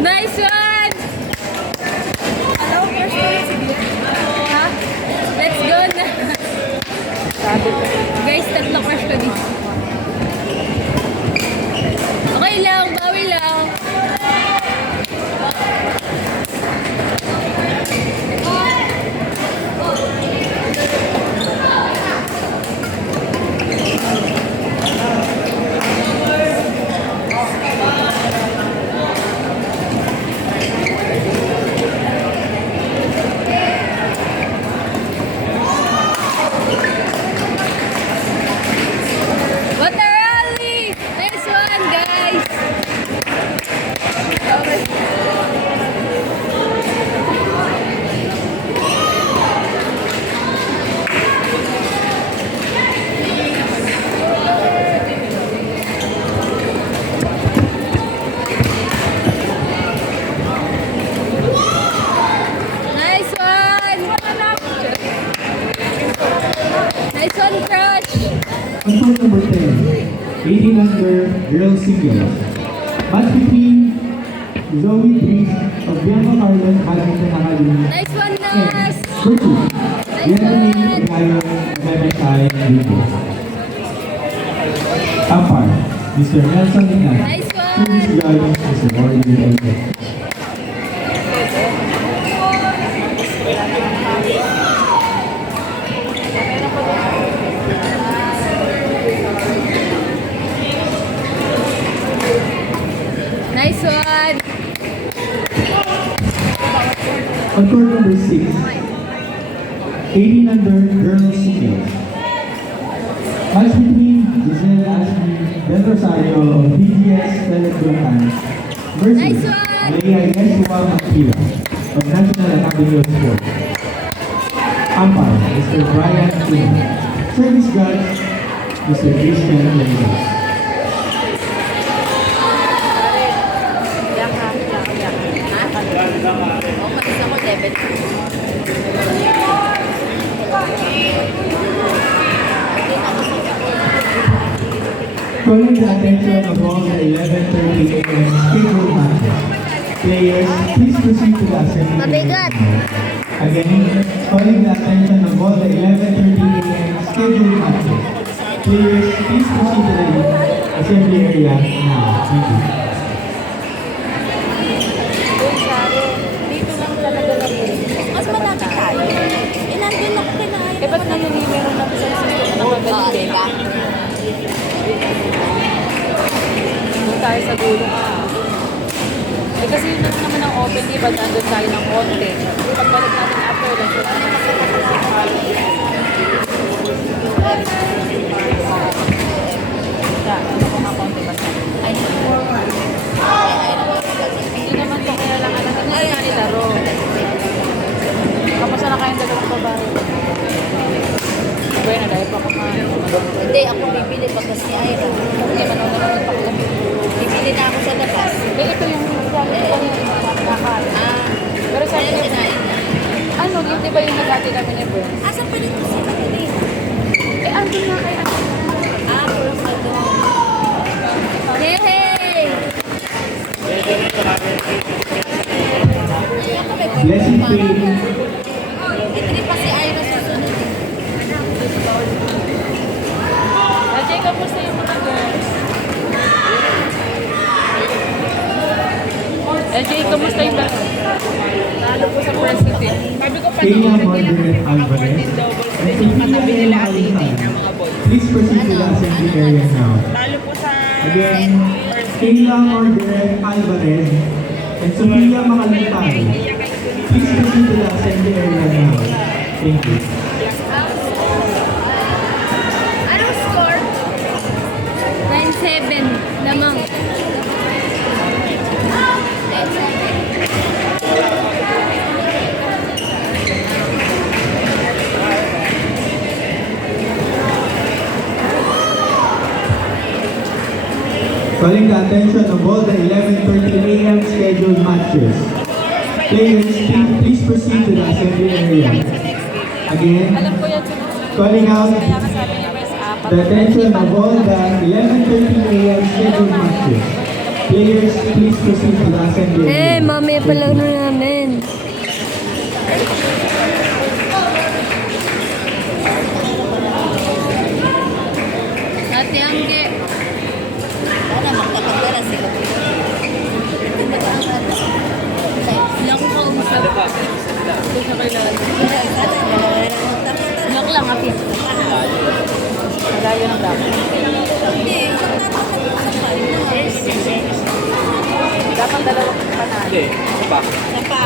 Nice one! Hello, first ha? Let's go na. Guys, tatlo crush ko dito. Okay lang, bawi lang. What a rally! Nice one, guys! Nice one! Nice one, crush! On court number 10, 18 under girls singles. Match between Zoe Breeze of Bianca Carlos Badminton Academy Nice one, and Nas! Virtue, Vietnamese Gayo MSI Lucas. Umpire, Mr. Nelson Inan. Nice one! Service judge, Mr. Morgan Olga. Nice one! On court number 6, 18 under girls singles. Match between Giselle Ashley Del Rosario of BGS Telecrotan versus Nice one! Leia Yeshua Makila of National Academy of Sport. Umpire, Mr. Brian King. Service judge, Mr. Christian Lendez. Calling the attention of all the 11:30 a.m. scheduled matches. Players, please proceed to the assembly. Mabigat. Again, calling the attention of all the 11:30 a.m. scheduled matches. Players, please proceed to the assembly area now. Thank you. Dito lang talaga natin. Mas malaki tayo. Eh, nandun ako kinahay. Eh, ba't ngayon eh, meron lang sa system na nakagaling, diba? Doon tayo sa dulo. Eh, kasi yun lang naman ang open, diba? Nandun tayo ng konti. Pagbalik natin after lunch, wala na ano ko nga konti ba siya? Hindi naman ito kailangan natin na nilaro. Kapag na kayong dalawang babae. Bueno, dahil pa ako Hindi, ako bibili pagka si Ira. Hindi, manood pa ako. Bibili na ako sa labas. Eh, ito yung nakakal. Pero sabi Ano niya, kinain na? ano, yun di ba yung nagati kami ni Bern? Asan pa dito si Ira? Eh, andun na kayo. Puro sa doon. Hey, hey! Blessing Pay. Hindi pa si Ira susunod. Ajay, kamusta yung mga girls? Ajay, kamusta yung girls? Nalo po sa president. Sabi ko pa Kayla naman Margaret Alvarez. And Sophia Ella Alejandro. Please proceed to the assembly area now. Lalo po sa Again, Kayla Margaret Alvarez and Sophia Makalintay. Please proceed to the assembly area now. Thank you. Anong score? 9-7. Lamang. Calling the attention of all the 11:30 a.m. scheduled matches. Players, please proceed to the assembly area. Again, alam ko yan. calling out Kaya kasabi niya, Wes, apat. the attention of all the 11:30 a.m. scheduled matches. Players, please proceed to the assembly area. mamaya pa lang na namin. Ate Angge. Sana magkapagdala sila. Hindi ako kausap. Ito siya kailangan. Joke lang, ate. Malayo ng dapat. Hindi, isang natin nag-usap. Dapat dalawang panalo. Hindi, pa. Sa pa.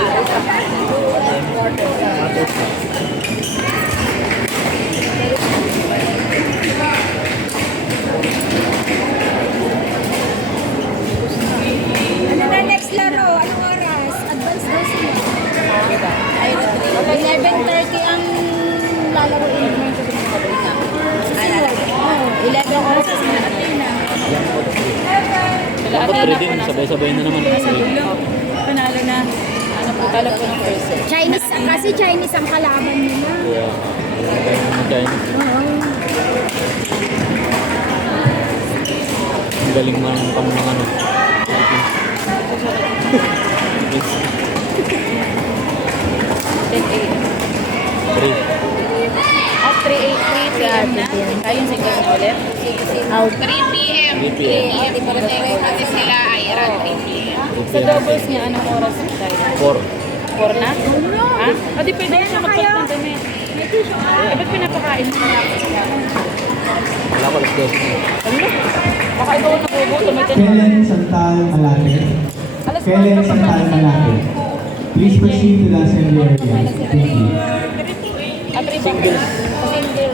Ano na next laro? Anong oras? Advance daw sila. Ayun, 11:30 ang lalaroin. Oh, 11 oras sa sila Athena. Sila Dapat Athena ready po din, na. sabay-sabay na naman. Panalo na. Ano po, talo po ng first set. Chinese, kasi Chinese ang kalaban nila. Yeah. Chinese. Ang galing man ng pang mga ano. Philippines. 10-8. 3. At 3 p.m. na. Ayun, single na ulit. Out. 3 p.m. Di pa rin tayo kasi sila ay around 3 p.m. Sa doubles niya, anong oras tayo? 4 na? Ha? Ah, di pwede siya magpalit ng damit. Eh, ba't pinapakain mo na ako siya? Wala ko, alas 12 na. Ano? Baka ikaw ang nagugutom. May Kellen Santal Malate. Alas Kellen Santal Malate. Please proceed to the assembly area. Thank you. At 3 single. Single.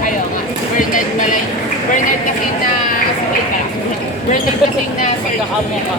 Ayaw nga. Bernard pala. Bernard kasi na speaker. Bernard kasi na Pagkakamo ka.